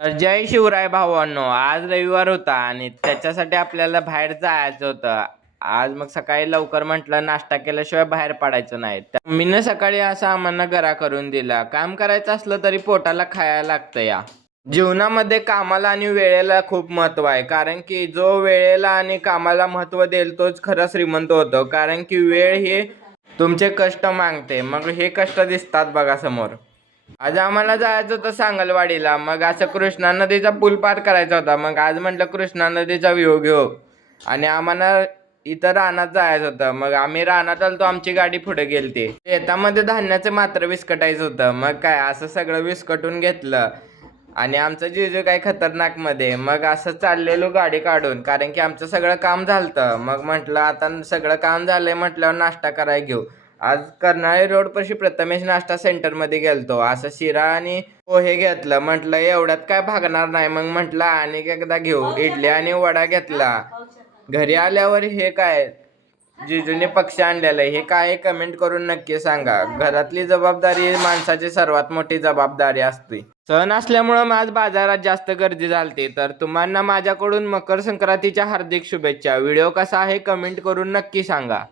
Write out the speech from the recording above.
तर जय शिवराय भावांनो, आज रविवार होता आणि त्याच्यासाठी आपल्याला बाहेर जायचं होतं. आज मग सकाळी लवकर म्हटलं नाश्ता केल्याशिवाय बाहेर पडायचं नाही. मीनं सकाळी असं आम्हाला गरा करून दिला. काम करायचं असलं तरी पोटाला खायला लागतं या. जीवनामध्ये कामाला आणि वेळेला खूप महत्त्व आहे, कारण की जो वेळेला आणि कामाला महत्त्व देईल तोच खरा श्रीमंत होतो. कारण की वेळ हे तुमचे कष्ट मागते. मग हे कष्ट दिसतात बघा समोर. आज आम्हाला जायचं होतं सांगलवाडीला. मग असं कृष्णा नदीचा पूल पार करायचा होता. मग आज म्हटलं कृष्णा नदीचा व्ह्यू घेऊ आणि आम्हाला इथं रानात जायचं होतं. मग आम्ही रानात आलतो, आमची गाडी पुढे गेलती. शेतामध्ये धान्याचं मात्र विस्कटायचं होतं. मग काय असं सगळं विस्कटून घेतलं आणि आमचं जिजू काय खतरनाक मध्ये. मग असं चाललेलो गाडी काढून, कारण की आमचं सगळं काम झालतं. मग म्हटलं आता सगळं काम झालंय म्हटल्यावर नाश्ता करायला घेऊ. आज कर्नाळी रोड पाशी प्रथमेश नाश्ता सेंटर मध्ये गेलतो. असं शिरा आणि पोहे घेतलं. म्हटलं एवढ्यात काय भागणार नाही. मग म्हटलं आणि एकदा घेऊ. इडली आणि वडा घेतला. घरी आल्यावर हे काय जिजूने पक्ष आणलेलं हे काय कमेंट करून नक्की सांगा. घरातली जबाबदारी माणसाची सर्वात मोठी जबाबदारी असते. सण असल्यामुळं आज बाजारात जास्त गर्दी झालती. तर तुम्हाला माझ्याकडून मकर संक्रांतीच्या हार्दिक शुभेच्छा. व्हिडिओ कसा आहे कमेंट करून नक्की सांगा.